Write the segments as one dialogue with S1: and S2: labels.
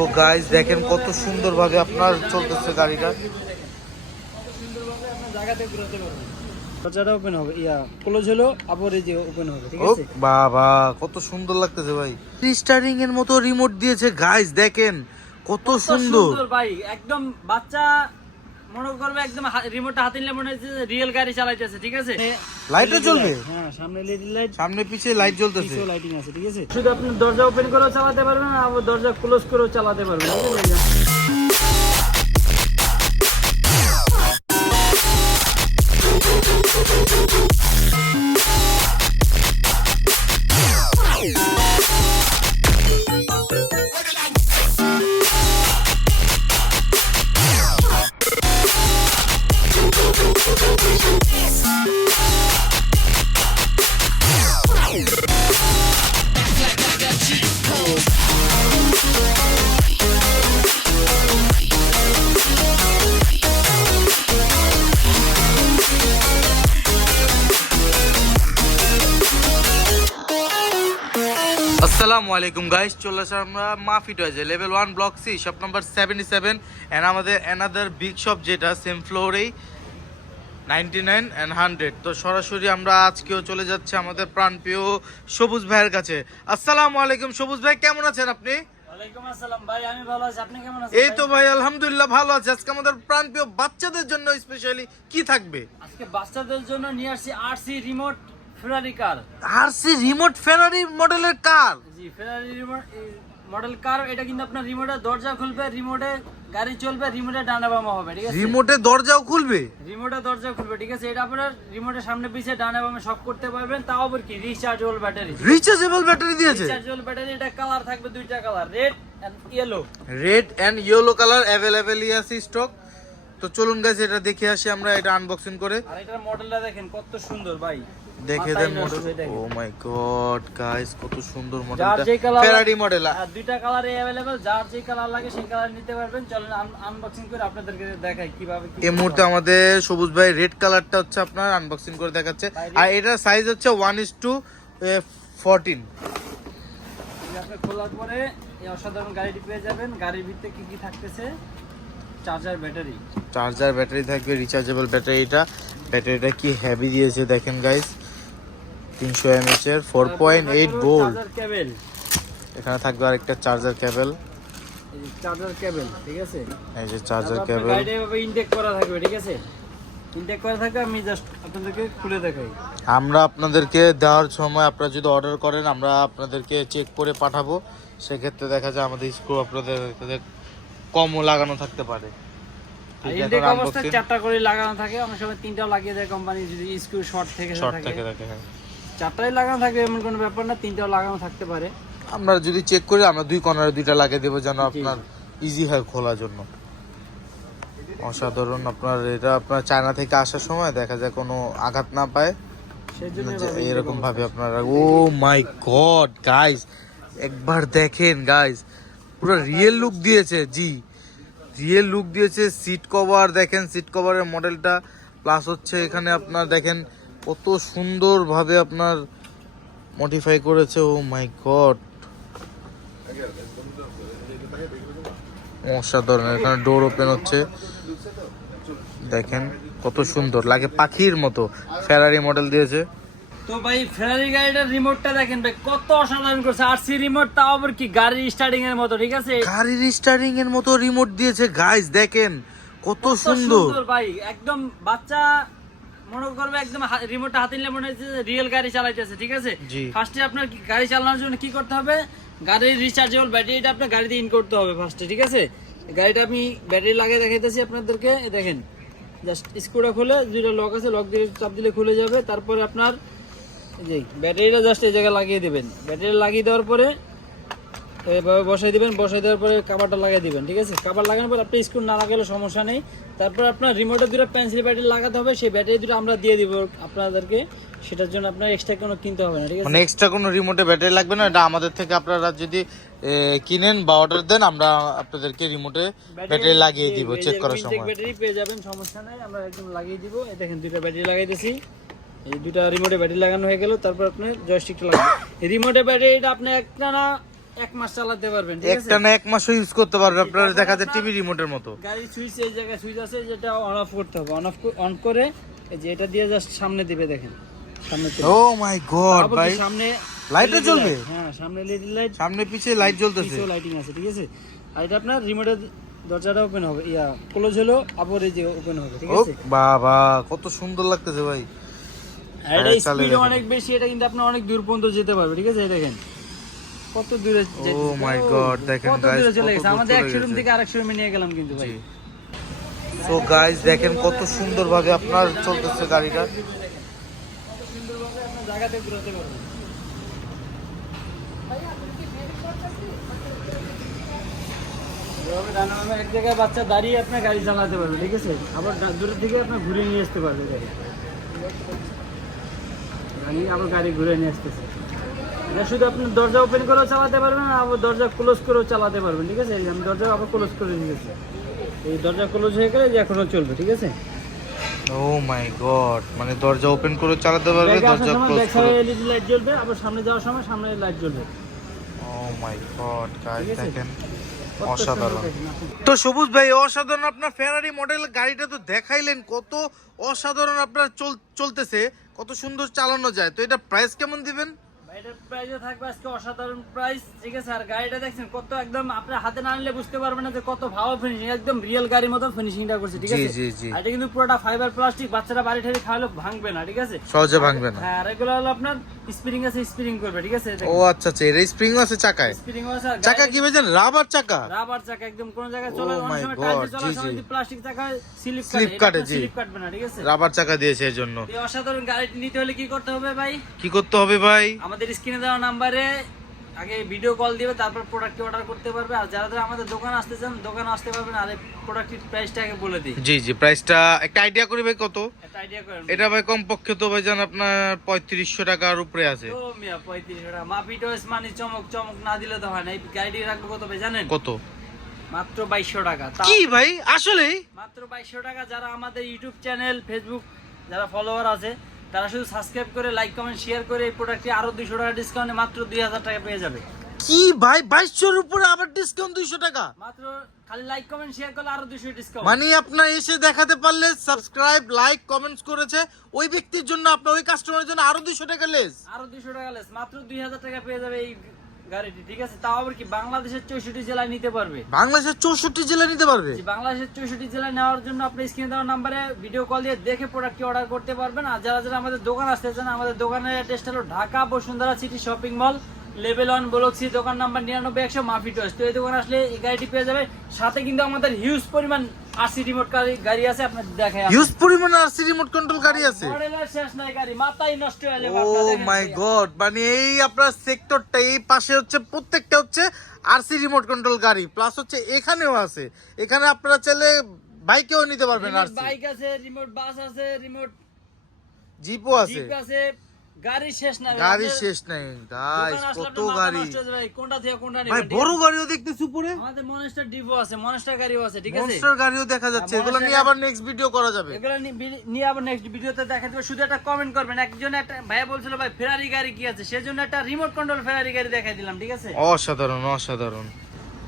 S1: তো গাইজ দেখেন কত সুন্দর ভাবে আপনার চলতেছে গাড়িটা।
S2: দরজাটা ওপেন হবে ইয়া ক্লোজ হলো আবার এই যে ওপেন হবে ঠিক
S1: ও
S2: আছে?
S1: বাবা কত সুন্দর লাগতেছে ভাই। স্টারিং এর মতো রিমোট দিয়েছে গাইজ দেখেন কত সুন্দর
S2: ভাই একদম বাচ্চা মনে করবে একদম রিমোটটা হাতে নিলে মনে হচ্ছে রিয়েল গাড়ি চালাইতেছে ঠিক আছে?
S1: লাইটও চলবে
S2: হ্যাঁ সামনে লেডি লাইট
S1: সামনে পিছে লাইট জ্বলতেছে।
S2: পিছে লাইটিং আছে ঠিক আছে? শুধু আপনি দরজা ওপেন করেও চালাতে পারবেন আর দরজা ক্লোজ করেও চালাতে পারবেন
S1: আসসালামু আলাইকুম গাইস চলে আসলাম আমরা Mafi টয়েজে level one block C shop number seventy seven and আমাদের অ্যানাদার বিগ শপ যেটা সেম ফ্লোরেই নাইনটি নাইন অ্যান্ড হান্ড্রেড তো সরাসরি আমরা আজকেও চলে যাচ্ছে আমাদের প্রাণপ্রিয় সবুজ ভাইয়ের কাছে। আসসালামু আলাইকুম সবুজ ভাই কেমন আছেন আপনি?
S2: ওয়ালাইকুম আসসালাম। ভাই আমি ভালো আছি। আপনি কেমন
S1: এই তো ভাই আলহামদুলিল্লাহ ভালো আছে। আজকে আমাদের প্রাণপ্রিয় বাচ্চাদের জন্য স্পেশালি কি থাকবে?
S2: আজকে বাচ্চাদের জন্য নিয়ে আসছি RC remote Ferrari car
S1: RC remote Ferrari মডেলের কার
S2: জি ফেরারি রিমোট মডেল কার এটা কিন্তু আপনার রিমোটে দরজা খুলবে রিমোটে গাড়ি চলবে রিমোটে ডানা বামা হবে ঠিক আছে?
S1: রিমোটে দরজাও খুলবে?
S2: রিমোটে দরজা খুলবে ঠিক আছে? এটা আপনার রিমোটের সামনে পিছিয়ে ডানা বামে সব করতে পারবেন তাও আবার কি? রিচার্জেবল ব্যাটারি
S1: রিচার্জেবল ব্যাটারি দিয়েছে?
S2: রিচার্জেবল ব্যাটারি এটা কালার থাকবে দুইটা colour red and yellow
S1: red and yellow colour অ্যাভেলেবেলই আছে স্টক তো চলুন গাইস এটা দেখে আসি আমরা এটা আনবক্সিং করে।
S2: আর এটার মডেলটা দেখেন কত সুন্দর ভাই।
S1: দেখে দেন model. Oh my god guys কত সুন্দর মডেলটা ফেরারি মডেল
S2: আর দুইটা কালারে অ্যাভেলেবেল যার যে কালার লাগে সেই কালার নিতে পারবেন। চলেন আনবক্সিং করে আপনাদেরকে দেখাই কীভাবে
S1: এই মুহূর্তে আমাদের সবুজ ভাই রেড কালারটা হচ্ছে আপনার আনবক্সিং করে দেখাচ্ছে। আর এটার সাইজ হচ্ছে ওয়ান ইস টু ফোরটিন
S2: এই আপনি খোলার পরে এই অসাধারণ গাড়িটি পেয়ে যাবেন। গাড়ির ভিতরে কি কি থাকতেছে? চার্জার ব্যাটারি
S1: চার্জার ব্যাটারি থাকবে রিচার্জেবল ব্যাটারিটা ব্যাটারিটা কি হেভি দিয়েছে দেখেন গাইস তিনশো এমএচ এর ফোর পয়েন্ট এইট ভোল্ট এখানে থাকবে আরেকটা চার্জার কেবল
S2: চার্জার কেবল ঠিক আছে?
S1: এই যে চার্জার কেবল
S2: গাড়িটা এভাবে ইনটেক করা থাকবে ঠিক আছে? ইনটেক করা থাকবে আমি জাস্ট আপনাদেরকে খুলে দেখাই।
S1: আমরা আপনাদেরকে দেওয়ার সময় আপনারা যদি অর্ডার করেন আমরা আপনাদেরকে চেক করে পাঠাবো। সেক্ষেত্রে দেখা যায় আমাদের স্ক্রু আপনাদের কমও লাগানো থাকতে পারে।
S2: ইনটেক অবস্থায় চারটা করে লাগানো থাকে অনেক সময় তিনটাও লাগিয়ে দেয় কোম্পানি যদি স্ক্রু শর্ট থেকে
S1: শর্ট
S2: থাকে
S1: থেকে হ্যাঁ।
S2: চারটাই লাগানো থাকবে এমন কোনো ব্যাপার না তিনটাও লাগানো থাকতে পারে।
S1: আমরা যদি চেক করি আমরা দুই কর্নারে দুইটা লাগিয়ে দেবো যেন আপনার ইজি হয় খোলার জন্য। অসাধারণ আপনার এটা আপনার চায়না থেকে আসার সময় দেখা যায় কোনো আঘাত না পায়। এরকম ভাবে আপনারা ও মাই গড গাইস একবার দেখেন গাইস পুরো রিয়েল লুক দিয়েছে জি। রিয়েল লুক দিয়েছে সিট কভার দেখেন সিট কভারের মডেলটা প্লাস হচ্ছে এখানে আপনার দেখেন কত সুন্দরভাবে আপনার মডিফাই করেছে ও মাই গড অসাধারণ এখানে ডোর ওপেন হচ্ছে। দেখেন কত সুন্দর লাগে পাখির মতো। ফেরারি মডেল দিয়েছে।
S2: তো ভাই ফেরারি গাড়িটার রিমোটটা দেখেন ভাই কত অসাধারণ করছে। আর সি রিমোট তাও আবার কি গাড়ির স্টার্টিং এর মতো ঠিক আছে?
S1: গাড়ির স্টারিং এর মতো রিমোট দিয়েছে গাইস দেখেন কত
S2: কত
S1: সুন্দর
S2: ভাই একদম বাচ্চা মনে করবে একদম রিমোটটা হাতে নিলে মনে হচ্ছে রিয়েল গাড়ি চালাইতেছে ঠিক আছে। ফার্স্টে আপনার কি- গাড়ি চালানোর জন্য কি করতে হবে? গাড়ির রিচার্জেবল ব্যাটারিটা আপনার গাড়িতে ইন করতে হবে ফার্স্টে ঠিক আছে? গাড়িটা আমি ব্যাটারি লাগিয়ে দেখাইতেছি আপনাদেরকে দেখেন। জাস্ট স্ক্রুটা খুলে দুইটা লক আছে লক দিয়ে চাপ দিলে খুলে যাবে। তারপরে আপনার যে ব্যাটারিটা জাস্ট এই জায়গায় লাগিয়ে দেবেন। ব্যাটারি লাগিয়ে দেওয়ার পরে এভাবে বসাই দিবেন বসাই দেওয়ার পরে কাভারটা লাগিয়ে দিবেন ঠিক আছে? কাভার লাগানোর পর আপনি স্ক্রু না লাগালে সমস্যা নেই। তারপর আপনার রিমোটের দুটো পেন্সিল ব্যাটারি লাগাতে হবে সেই ব্যাটারি দুটো আমরা দিয়ে দিব আপনাদেরকে। সেটার জন্য আপনার এক্সট্রা কোনো কিনতে হবে না ঠিক আছে?
S1: মানে এক্সট্রা কোনো রিমোটে ব্যাটারি লাগবে না এটা আমাদের থেকে আপনারা যদি কিনেন বা অর্ডার দেন আমরা আপনাদেরকে রিমোটে ব্যাটারি লাগিয়ে দিব চেক করার সময়।
S2: ব্যাটারি পেয়ে যাবেন সমস্যা নাই আমরা একদম লাগিয়ে দিব। এই দেখেন দুটো ব্যাটারি লাগাইতেছি। এই দুটা রিমোটে ব্যাটারি লাগানো হয়ে গেল তারপর আপনি জয়স্টিকটা লাগবে। রিমোটে ব্যাটারিটা আপনি একটা না এক মাস চালাতে পারবেন
S1: একটা না এক মাসও ইউজ করতে পারবে। আপনার দেখা যায় টিভি রিমোটের মতো।
S2: গাড়ির সুইচ এই জায়গায় সুইচ আছে যেটা অন অফ করতে হবে। অন অফ অন করে এই যে এটা দিয়ে জাস্ট সামনে দিবে দেখেন। সামনে
S1: ও মাই গড ভাই?
S2: সামনে
S1: লাইটও জ্বলবে?
S2: হ্যাঁ সামনে LED লাইট
S1: সামনে পিছে লাইট জ্বলতেছে।
S2: পিছেও লাইটিং আছে ঠিক আছে? আর এটা আপনার রিমোটের দরজাটা ওপেন হবে ইয়া ক্লোজ হলো আবার এই যে ওপেন হবে ঠিক
S1: ও
S2: আছে?
S1: বাবা কত সুন্দর লাগতেছে ভাই।
S2: এটা
S1: হ্যাঁ,
S2: স্পিড অনেক বেশি এটা কিন্তু আপনি অনেক দূর পর্যন্ত যেতে পারবে ঠিক আছে? এই দেখেন। কত দূরে।
S1: Oh my God, দেখেন
S2: কত দূরে চলে গেছে? আমাদের এক শোরুম থেকে আরেক শোরুমে নিয়ে গেলাম কিন্তু ভাই।
S1: তো গাইস দেখেন কত সুন্দর ভাবে আপনার চলতেছে গাড়িটা।
S2: সুন্দরভাবে আপনার জায়গাতে ঘুরাতে পারবেন এক জায়গায় বাচ্চা দাঁড়িয়ে আপনার গাড়ি চালাতে পারবে ঠিক আছে? আবার দূরের থেকে আপনার ঘুরে নিয়ে আসতে পারবে গাড়ি। গাড়ি আবার গাড়ি ঘুরে নিয়ে আসতেছে। এটা শুধু আপনি দরজা ওপেন করেও চালাতে পারবেন আবার দরজা ক্লোজ করেও চালাতে পারবেন ঠিক আছে? আমি দরজা আবার ক্লোজ করে নিয়েছি এই দরজা ক্লোজ হয়ে গেলে যে এখনও চলবে ঠিক আছে?
S1: ও মাই গড মানে দরজা ওপেন করে চালাতে পারবে দরজা ক্লোজ করে
S2: এলইডি লাইট জ্বলবে আবার সামনে যাওয়ার সময় সামনে লাইট জ্বলবে।
S1: ও মাই গড গাইস দেখেন অসাধারণ। তো সবুজ ভাই অসাধারণ আপনার ফেরারি মডেল গাড়িটা তো দেখাইলেন কত অসাধারণ আপনার চল- চলতেছে কত সুন্দর চালানো যায়। তো এটা প্রাইস কেমন দিবেন?
S2: এটার প্রাইসে থাকবে আজকে অসাধারণ প্রাইস ঠিক আছে? আর গাড়িটা দেখছেন কত একদম আপনার হাতে না নিলে বুঝতে পারবেন না যে কত ভালো ফিনিশিং একদম রিয়েল গাড়ির মতো ফিনিশিংটা করছে ঠিক আছে?
S1: জি, জি।
S2: আর এটা কিন্তু পুরোটা ফাইবার প্লাস্টিক বাচ্চারা বাড়ি ঠাড়ি খাওয়ালে ভাঙবে না ঠিক আছে?
S1: সহজে ভাঙবে না।
S2: হ্যাঁ আর হলো আপনার স্প্রিং আছে স্প্রিং করবে ঠিক আছে?
S1: ও আচ্ছা আচ্ছা এর স্প্রিং আছে চাকায়?
S2: স্প্রিং আছে
S1: চাকা কি ভাইজান রাবার চাকা?
S2: রাবার চাকা একদম কোন জায়গায় চলে
S1: Oh
S2: অনেক সময়
S1: God,
S2: টাইলসে সময় প্লাস্টিক চাকা স্লিপ
S1: Slip
S2: কাটে
S1: কাটে, জি।
S2: স্লিপ কাটবে না ঠিক আছে?
S1: রাবার চাকা দিয়েছে এর জন্য।
S2: এই অসাধারণ গাড়িটি নিতে হলে কি করতে হবে ভাই?
S1: কি করতে হবে ভাই?
S2: আমাদের স্ক্রিনে দেওয়া নাম্বারে আগে ভিডিও কল দিবে তারপর প্রোডাক্টটি অর্ডার করতে পারবে। আর যারা যারা আমাদের দোকানে আসতে চান দোকানে আসতে পারবেন আর এই প্রোডাক্টের প্রাইসটা আগে বলে দিই।
S1: জি জি প্রাইসটা একটা আইডিয়া করি ভাই কত?
S2: একটা আইডিয়া করেন।
S1: এটা ভাই কমপক্ষে তো ভাইজান আপনার পঁয়ত্রিশশো টাকার উপরে আছে।
S2: তো মিয়া পঁয়ত্রিশ টাকা। মাপি টয়েস মানে চমক চমক না দিলে তো হয় না। এই গাড়িটি রাখব কত ভাই জানেন?
S1: কত?
S2: মাত্র বাইশশো টাকা।
S1: কি ভাই আসলেই?
S2: মাত্র বাইশশো টাকা যারা আমাদের ইউটিউব চ্যানেল ফেসবুক যারা ফলোয়ার আছে তারা শুধু সাবস্ক্রাইব করে লাইক কমেন্ট শেয়ার করে এই প্রোডাক্টটি আরও দুইশো টাকা ডিসকাউন্টে মাত্র দুই হাজার টাকা পেয়ে যাবে।
S1: কি ভাই বাইশশোর উপরে আবার ডিসকাউন্ট দুইশো টাকা?
S2: মাত্র খালি লাইক কমেন্ট শেয়ার করলে আরও দুইশো ডিসকাউন্ট
S1: মানে আপনার এসে দেখাতে পারলে সাবস্ক্রাইব লাইক কমেন্টস করেছে ওই ব্যক্তির জন্য আপনার ওই কাস্টমারের জন্য আরও দুইশো টাকা লেস।
S2: আরও দুইশো টাকা লেস মাত্র দুই হাজার টাকা পেয়ে যাবে এই গাড়িটি ঠিক আছে? তাও আবার কি বাংলাদেশের চৌষট্টি জেলায় নিতে পারবে?
S1: বাংলাদেশের চৌষট্টি জেলা নিতে পারবে?
S2: বাংলাদেশের চৌষট্টি জেলায় নেওয়ার জন্য আপনি স্ক্রিনে দেওয়া নাম্বারে ভিডিও কল দিয়ে দেখে প্রোডাক্টটি অর্ডার করতে পারবেন। আর যারা যারা আমাদের দোকান আসতে চান আমাদের দোকানের অ্যাড্রেসটা হলো Dhaka Bashundhara City shopping mall level one block C দোকান নাম্বার নিরানব্বই একশো মাফি টয়েস তো এই দোকান আসলে এই গাড়িটি পেয়ে যাবে। সাথে কিন্তু আমাদের হিউজ পরিমাণ আরসি রিমোট গাড়ি আছে আপনার দেখায়
S1: হিউজ পরিমাণে আরসি রিমোট কন্ট্রোল গাড়ি আছে।
S2: মডেলের শেষ নাই গাড়ি মাথায় নষ্ট হয়ে যাবে
S1: ও মাই গড মানে এই আপনার সেক্টরটা এই পাশে হচ্ছে প্রত্যেকটা হচ্ছে আরসি রিমোট কন্ট্রোল গাড়ি প্লাস হচ্ছে এখানেও আছে। এখানে আপনারা চাইলে বাইকেও নিতে পারবেন আরসি
S2: বাইক আছে রিমোট বাস আছে রিমোট
S1: জিপও আছে।
S2: জিপ আছে। গাড়ি শেষ নাই ভাই।
S1: গাড়ি শেষ নাই
S2: আসলে
S1: কত গাড়ি।
S2: ভাই, কোনটা থেকে কোনটা
S1: ভাই বড় গাড়িও দেখতেছি উপরে।
S2: আমাদের মনস্টার ডিভো আছে মনস্টার গাড়িও আছে ঠিক আছে?
S1: মনস্টার গাড়িও দেখা যাচ্ছে এগুলো নিয়ে আবার নেক্সট ভিডিও করা যাবে।
S2: এগুলো নিয়ে আবার নেক্সট ভিডিওতে দেখা দেবে শুধু একটা কমেন্ট করবেন একজন একটা ভাইয়া বলছিল ভাই ফেরারি গাড়ি কি আছে? সেজন্য একটা রিমোট কন্ট্রোল ফেরারি গাড়ি দেখাই দিলাম ঠিক আছে?
S1: অসাধারণ অসাধারণ।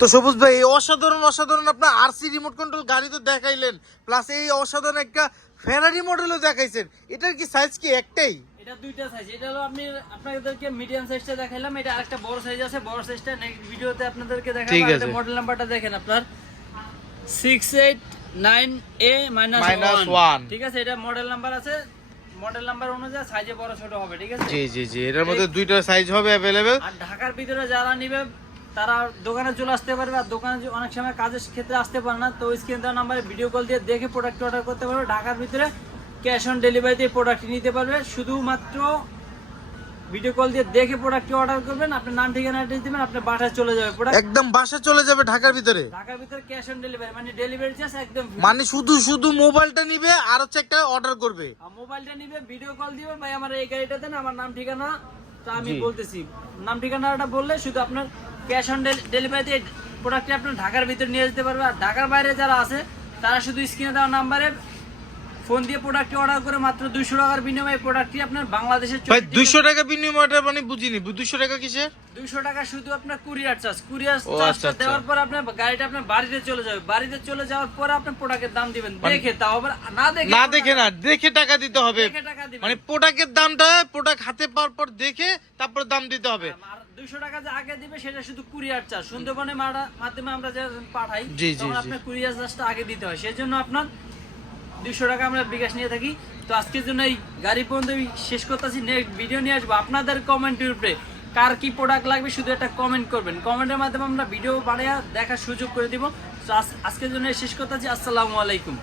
S1: তো সবুজ ভাই এই অসাধারণ অসাধারণ আপনার আরসি রিমোট কন্ট্রোল গাড়ি তো দেখাইলেন প্লাস এই অসাধারণ একটা ফেরারি মডেলও দেখাইছেন। এটার কি সাইজ কি একটাই?
S2: এটা দুইটা সাইজ এটা হলো আপনি আপনাদেরকে মিডিয়াম সাইজটা দেখাইলাম এটা আরেকটা বড় সাইজ আছে বড় সাইজটা নেক্সট ভিডিওতে আপনাদেরকে দেখাবো মডেল নাম্বারটা দেখেন আপনার। Six eight nine A minus
S1: Minus
S2: one
S1: one।
S2: ঠিক আছে এটা মডেল নাম্বার আছে মডেল নাম্বার অনুযায়ী সাইজে বড় ছোট হবে ঠিক আছে?
S1: জি জি জি এটার মধ্যে দুইটা সাইজ হবে অ্যাভেলেবেল
S2: আর ঢাকার ভিতরে যারা নিবে তারা দোকানে চলে আসতে পারবে আর দোকানে অনেক সময় কাজের ক্ষেত্রে আসতে পারে না তো স্ক্রিন দেওয়া নাম্বারে ভিডিও কল দিয়ে দেখে প্রোডাক্ট অর্ডার করতে পারবে। ঢাকার ভিতরে ক্যাশ অন ডেলিভারিতে প্রোডাক্ট নিতে পারবে। শুধুমাত্র ভিডিও কল দিয়ে দেখে প্রোডাক্টটি অর্ডার করবেন আপনার নাম ঠিকানা অ্যাড্রেস দিবেন আপনার বাসায় চলে যাবে প্রোডাক্ট
S1: একদম বাসা চলে যাবে ঢাকার ভিতরে।
S2: ঢাকার ভিতরে ক্যাশ অন ডেলিভারি মানে ডেলিভারি চার্জ একদম।
S1: মানে শুধু শুধু মোবাইলটা নিবে আর হচ্ছে একটা অর্ডার করবে।
S2: আর মোবাইলটা নিবে ভিডিও কল দিবে ভাই আমার এই গাড়িটা দেন আমার নাম ঠিকানা তা আমি বলতেছি। নাম ঠিকানাটা বললে শুধু আপনার ক্যাশ অন ডেলিভারিতে প্রোডাক্টটি আপনার ঢাকার ভিতরে নিয়ে যেতে পারবে। আর ঢাকার বাইরে যারা আছে তারা শুধু স্ক্রিনে দেওয়া নাম্বারে ফোন দিয়ে প্রোডাক্টটি অর্ডার করে মাত্র টাকার বিনিময়ে প্রোডাক্টটি আপনার বাংলাদেশের
S1: ভাই টাকা বিনিময়টা মানে বুঝিনি। টাকা
S2: দুইশো টাকা শুধু আপনার কুরিয়ার চার্জ কুরিয়ার
S1: ও, আচ্ছা,
S2: চার্জটা। দেওয়ার পর আপনার গাড়িটা আপনার বাড়িতে চলে যাবে। বাড়িতে চলে যাওয়ার পর প্রোডাক্টের দাম দিবেন। দেখে তাও আবার না দেখে
S1: মানে না দেখে না দেখে টাকা দিতে হবে। মানে প্রোডাক্টের দামটা প্রোডাক্ট হাতে পাওয়ার পর দেখে তারপর দাম দিতে হবে।
S2: আর দুইশো টাকা যে আগে দিবে সেটা শুধু কুরিয়ার চার্জ সুন্দরবনের মারা- মাধ্যমে আমরা যে পাঠাই তখন আপনার কুরিয়ার চার্জটা আগে দিতে হয়। সেই জন্য আপনার দুইশো টাকা আমরা বিকাশ নিয়ে থাকি। তো আজকের জন্য এই গাড়ি পর্যন্ত শেষ করতেছি। নেক্সট ভিডিও নিয়ে আসব আপনাদের কমেন্টের উপরে। কার কি প্রোডাক্ট লাগবে শুধু একটা কমেন্ট করবেন। কমেন্টের মাধ্যমে আমরা ভিডিও বানিয়ে দেখার সুযোগ করে দিব। তো আজকের জন্য শেষ করতেছি। আসসালামু আলাইকুম।